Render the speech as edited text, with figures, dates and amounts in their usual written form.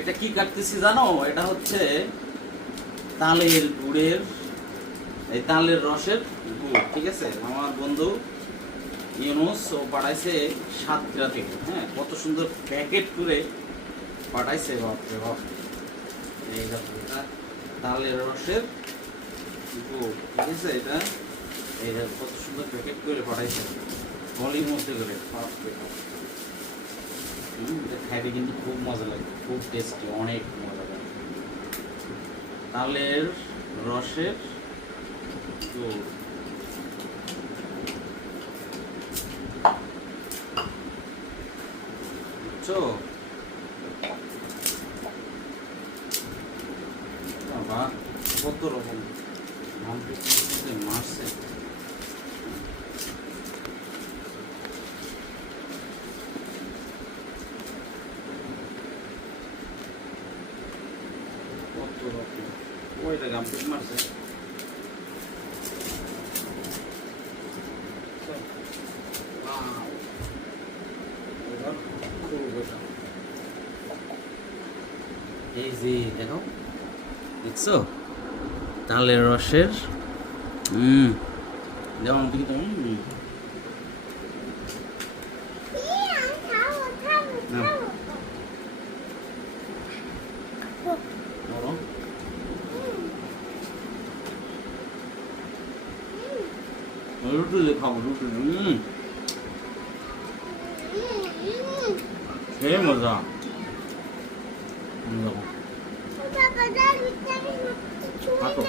এটা কি কাটতেছি জানো? এটা হচ্ছে তালের গুড়ের, এই তালের রসের গুড়। ঠিক আছে, আমার বন্ধু ইউনুস ও পাঠাইছে সাতক্ষীরা থেকে। হ্যাঁ, কত সুন্দর প্যাকেট করে পাঠাইছে, বাপরে বাপ। এই দেখো, এটা তালের রসের গুড়। ঠিক আছে, এটা এই দেখো কত সুন্দর প্যাকেট করে পাঠাইছে, গলির মধ্যে করে। বাপরে বাপ। এটা খাইতে কিন্তু খুব মজা লাগে, খুব টেস্টি, অনেক মজা লাগে। তালের রসের গুড়। বুঝছো বাবা, কত রকম মারছে। কত রকম ওইটা গামটি মারছে। এই যে দেখো, দেখছো তালের রসের যেমন কিন্তু রুটি দিয়ে খাবো, রুটি সেই মজা। দেখো